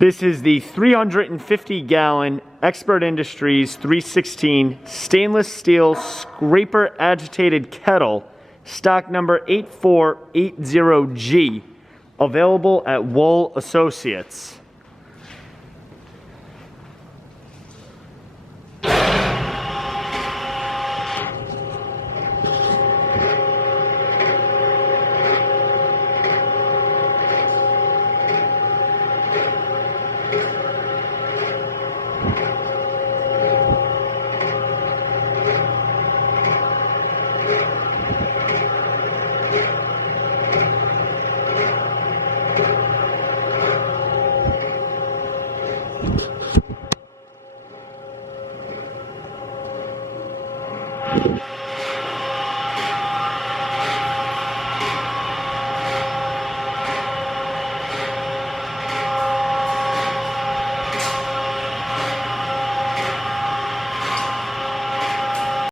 This is the 350-gallon Expert Industries 316 stainless steel scraper agitated kettle, stock number 8480G, available at Wohl Associates.